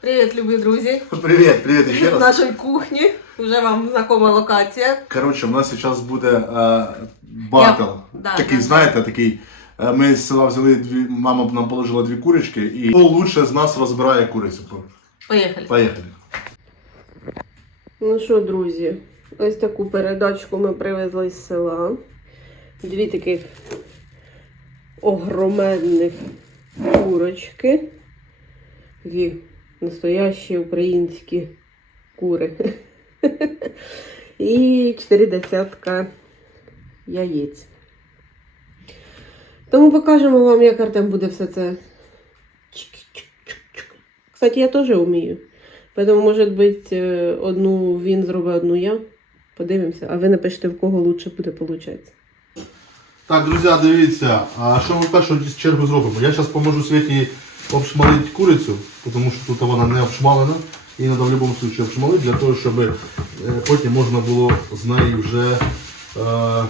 Привіт, любі друзі! Привет, привет еще В раз. нашій кухні вже вам знакома локація. Коротше, у нас зараз буде е, батл. Я- да, такий, да, знаєте, такий. е, Ми з села взяли дві, мама нам положила дві курочки, і хто лучше з нас розбирає курицю. Поїхали. Поїхали. Ну що, друзі, ось таку передачку ми привезли з села. Дві таких огроменних курочки. Такі настоящі українські кури. І чотири десятка яєць. Тому покажемо вам, як Артем буде все це. Кстати, я теж вмію. Поэтому, може бути, е, одну він зробить, одну я. Подивимося, а ви напишете, в кого лучше буде получатися. Так, друзі, дивіться, а що ми першу чергу зробимо? Я зараз поможу Світі обшмалити курицю, тому що тут вона не обшмалена. Її треба в будь-якому випадку обшмалити, для того, щоб е, потім можна було з неї вже е,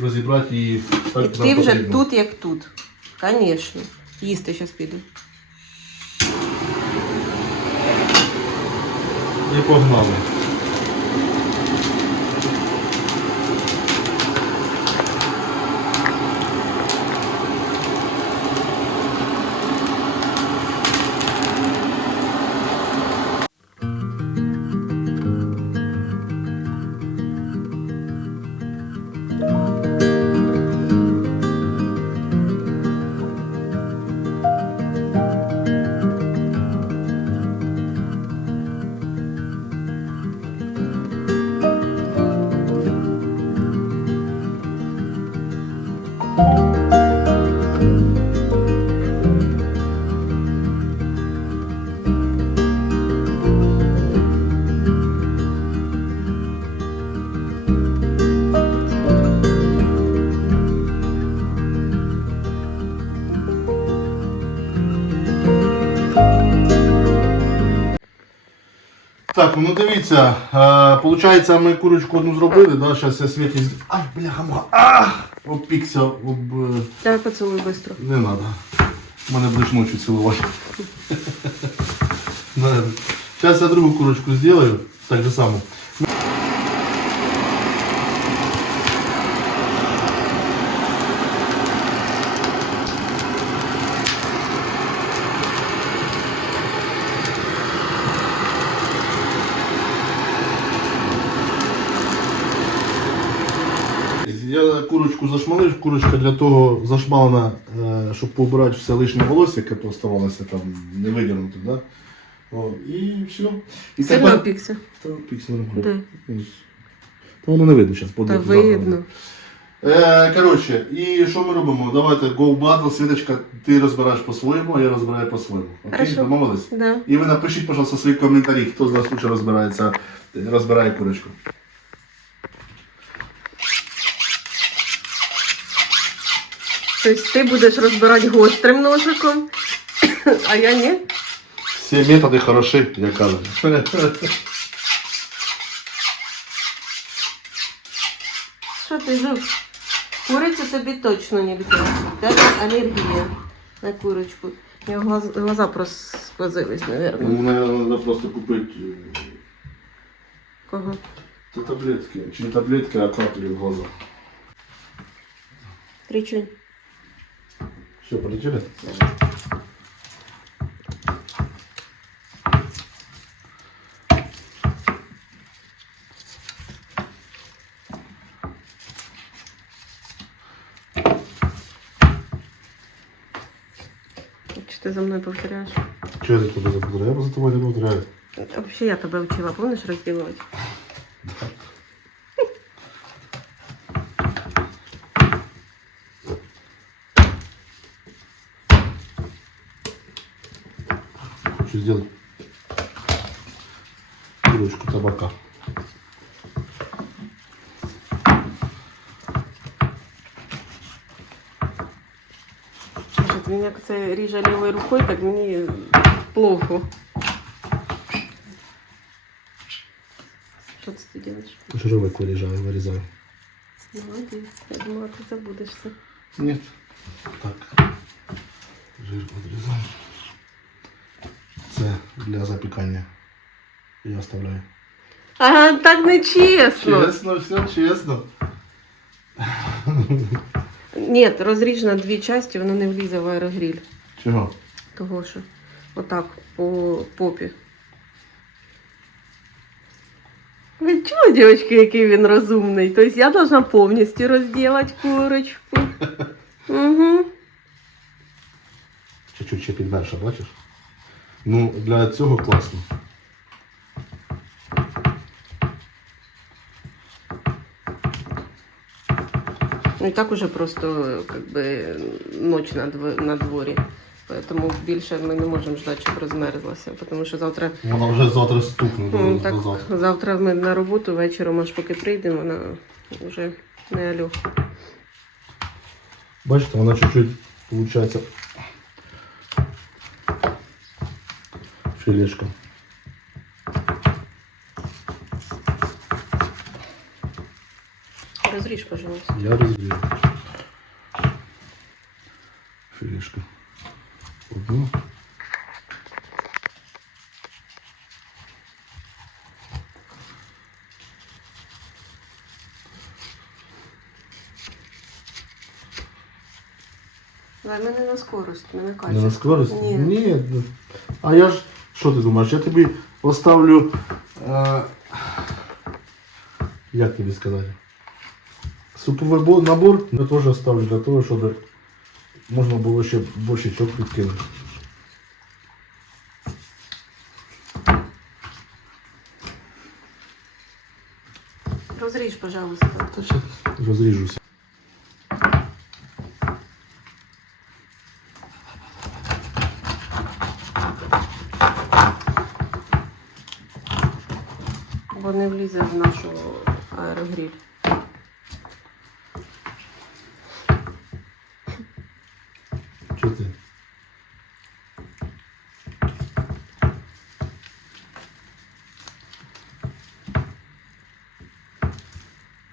розібрати її так, як нам потрібно. як тут. Звісно. Їсти зараз піду. І погнали. Так, ну дивіться, е, получається, ми курочку одну зробили, да? зараз я Світі... Ай, бляха муха, ах! Обпікся, об... е, Давай поцілуй швидко. Не надо. Мене будеш ночі цілувати. Зараз я другу курочку сделаю. Так же само. Я курочку зашмалив, курочка для того зашмалена, е, щоб побирати все лишнє волосся, яке оставалося там не видягнути, да? О, і все. І опікся. Та піксель. Та воно не видно зараз, Та буде. видно. Е, коротше, і що ми робимо? Давайте go battle, Світочка, ти розбираєш по-своєму, а я розбираю по-своєму. Окей, Хорошо. домовились? Да. І ви напишіть, пожалуйста, свої коментарі, хто з нас лучше розбирається, розбирає курочку. Тобто ти будеш розбирати гострим ножиком, а я ні. Всі методи хороші, я кажу. Що ти жив? Курицю тобі точно не тебе алергія на курочку. У нього глаз, глаза просквозились, мабуть. Ну, наверное, треба просто купити е, Кого? та таблетки. Чи не таблетки, а каплі в глаза. Причинь. Все, полетели? Чи ти за мною повторяєш? Что я за тобой запудряю? Я за тобой не повторяю. А Взагалі я тебе вчила, помниш розділувати? Что сделать? Курочку табака. Слушай, він як це ріже лівою рукою, так мені плохо. Що це ти робиш? Жировик вырезаю, вырезаю. Молодець. Я думала, ти забудешся. Нет. Так. Жир подрезаем. Для запікання. Я оставляю. А, так не чесно. Чесно, все чесно. Ні, розріж на дві частини, воно не влізе в аерогріль. Чого? Того що отак по попі. Ви чули, дівчатки, який він розумний? Тобто я должна повністю розділати курочку. Угу. Чуть-чуть ще підберша, бачиш? Ну, для цього класно. Ну і так уже просто как би, ніч на, дво- на дворі. Тому більше ми не можемо ждати, щоб розмерзлася, тому що завтра Вона вже завтра стукне Ну, так, завтра. завтра ми на роботу вечором, аж поки прийдемо, вона вже не алло. Бачите, вона чуть-чуть, виходить, філешка. Розріж, пожалуйста. Я розбив. Філешка. Одну. Дай мене на скорость, не на Не качество. на скорость? Ні. Ні. ну, А я ж, що ти думаєш, я тобі поставлю. Е, як тобі сказати? Суповий набор я теж оставлю для того, щоб можна було ще борщичок підкинути. Розріж, пожалуйста. Розріжуся. Бо не влізе в нашу аерогріль. Чого ти?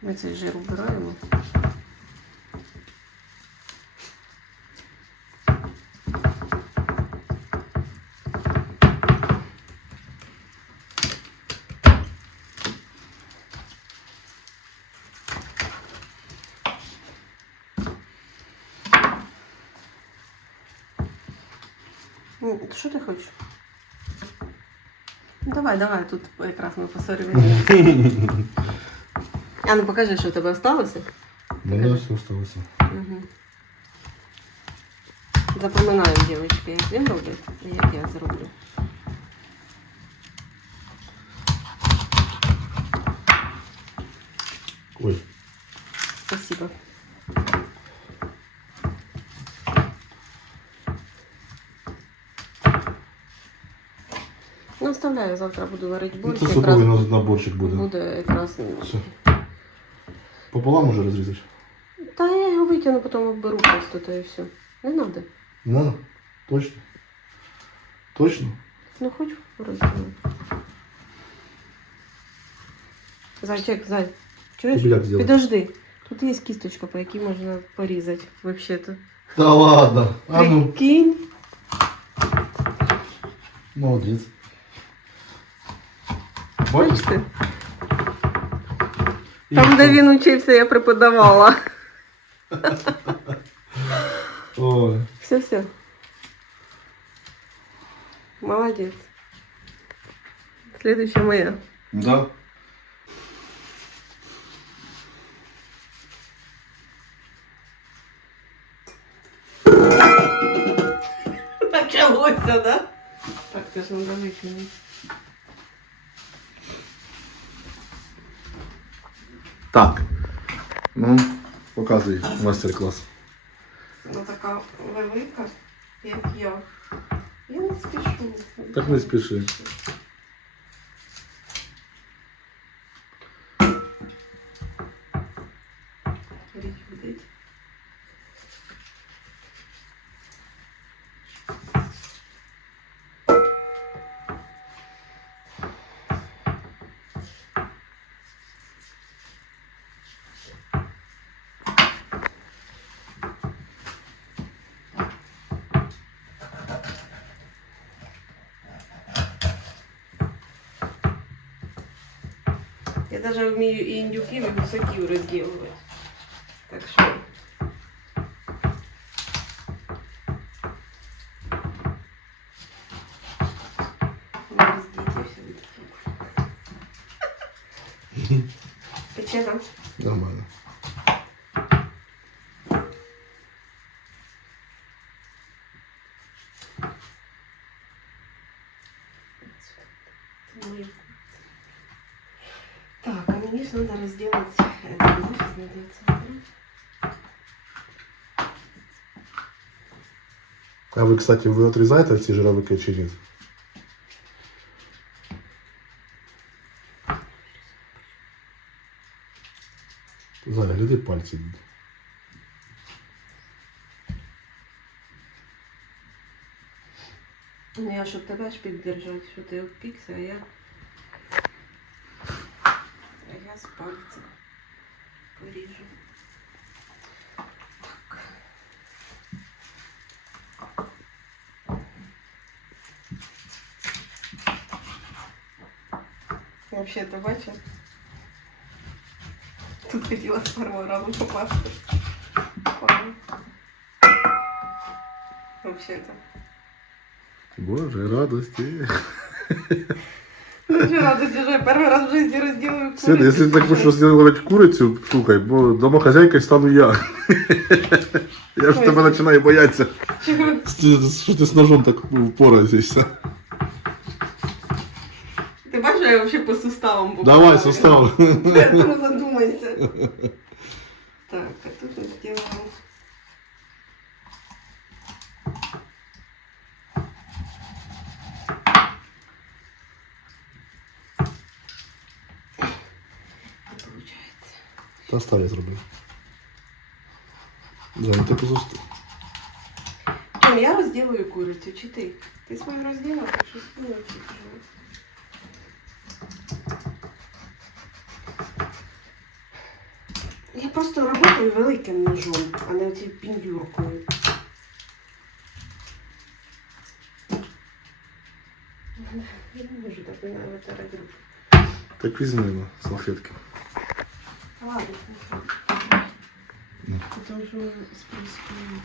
Ми цей жир убираємо. Ну, Що ти хочеш? Ну, Давай, давай, тут якраз ми посорюємо. А ну покажи, що у тебе осталося. Мене все осталося. Угу. Запоминаємо, дівчатки, як він робить і як я зроблю. Ну, оставляю, завтра буду варити ну борщ. це якраз суповий на- наборчик буде. буде якраз. Все. Пополам уже розрізати? Та я його витягну, потім вберу просто, то і все. Не треба. Не надо? Точно? Точно? Ну хоч розділу. Зайчик, зай. Чуєш? Тобі як зробити? Підожди. Тут є кісточка, по якій можна порізати, взагалі-то. Та ладно. А ну, Прикинь. молодець. Бачите? Там, де він учився, я преподавала. Ой. Все, все. Молодець. Следующая моя. Да? Началося, да? Так, це ж надо Так. Ну, показуй майстер-клас. Ну така велика, як я. Я не спішу. Так не спіши. даже вмію і індюків, і гусаків розділувати. Так що. Не роздітівся від цього. Пече нам? Нормально. А ви, кстати, ви отрізаєте ці жировики чи ні? Зая, гляди пальці. Ну, я щоб тебе ж піддержати, що ти обпікся, а я. А я з пальцем поріжу. Так. Вообще, ти бачив? Тут хотіла з першого разу попасти. Ладно. Вообще-то. Боже, радості. Що радості, що я перший раз в житті розділую Света, якщо ти так хочеш розробити курицю, слухай, бо домохозяйкою стану я. Я ж тебе починаю боятися. Чого? Що ти з ножом так впораєшся? Ти бачиш, я взагалі по суставам буду. Давай, сустав. Тому задумайся. Так, а тут ми зробимо. Не получается. Та став я зроблю. Зай, ти позусти. Тім, я розділую курицю, чи ти? Ти свою розділа, так що спину Я просто роботою великим ножом, а не цією піндюркою. Я не можу так мене витирати руки. Так візьми на салфетки. Ладно, Потому что спискивают.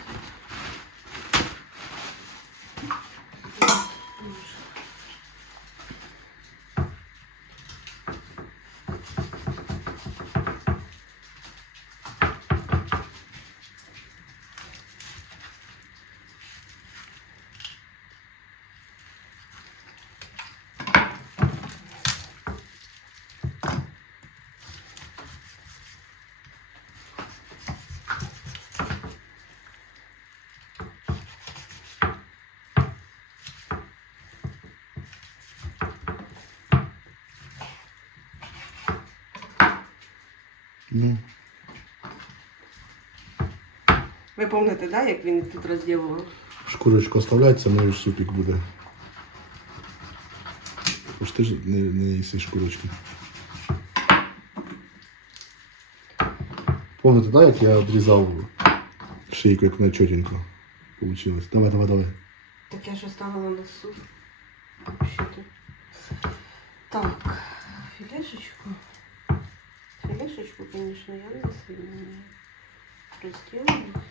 Ну. Ви пам'ятаєте, да, як він тут розділував? Шкурочку оставляється, ну і супік буде. Тож ти ж не, не їси шкурочки. Помните, да, як я відрізав шийку, як на чотенько получилось? Давай, давай, давай. Так я ж оставила на суп. Так, филешечку. Филешечку, конечно, я не сильно разделаю.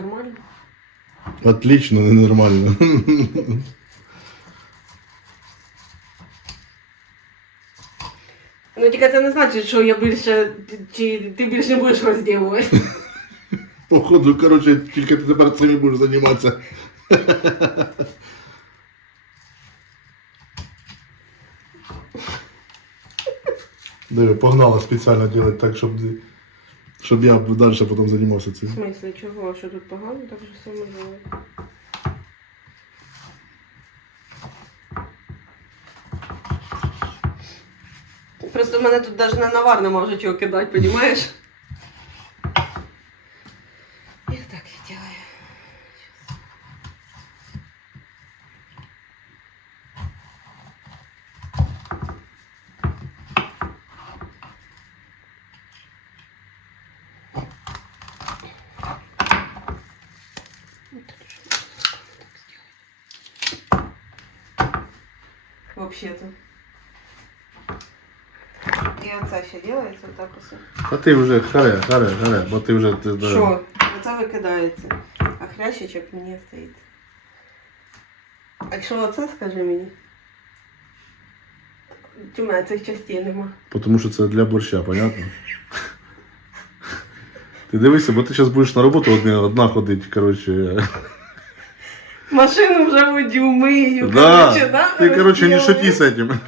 Нормально? Отлично, ненормально. Ну тільки це не значить, що я більше чи ти більше не будеш розділувати. Походу, коротше, тільки ти тепер цим і будеш займатися. Диви, погнала спеціально робити так, щоб, щоб я далі потім займався цим. В смислі, чого? Що тут погано, так же все можливо. Просто в мене тут навіть на навар нема вже чого кидати, розумієш? Вообще-то. І оце ще делається отак ось. А ти вже харе, харе, харе, бо ти вже ти, Що? Оце викидається. А хрящичок мені стоїть. А що оце, скажи мені? Чи цих частей нема? Тому що це для борща, понятно? Ти дивися, бо ти зараз будеш на роботу одна, одна ходити, коротше. Машину вже водю, мию, Да. короче, да? Ти, коротше, не Розделаю. шуті з цим.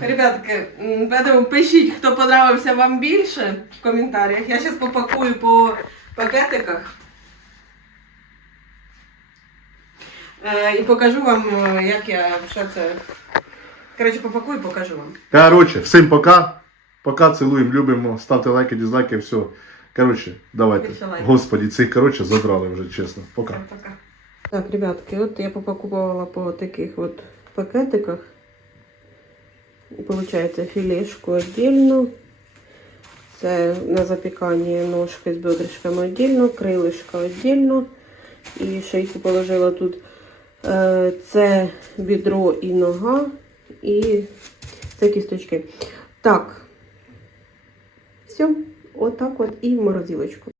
Ребятки, м, поэтому пишіть, хто подобався вам більше в коментарях. Я зараз попакую по пакетиках. Е, і покажу вам, е, як я що це. Коротше, попакую і покажу вам. Коротше, всім пока. Пока цілуємо, любимо. Ставте лайки, дизлайки, все. Коротше, давайте. Лайків. Господі, цих, коротше, задрали вже, чесно. Пока. Пока. Так, ребятки, от я попакувала по таких от пакетиках. І виходить філешку віддільно. Це на запікання ножки з бедрышками віддільно, крилишка віддільно. І шийку положила тут. Е, Це бідро і нога, і це кісточки. Так. Все, отак от і в морозилочку.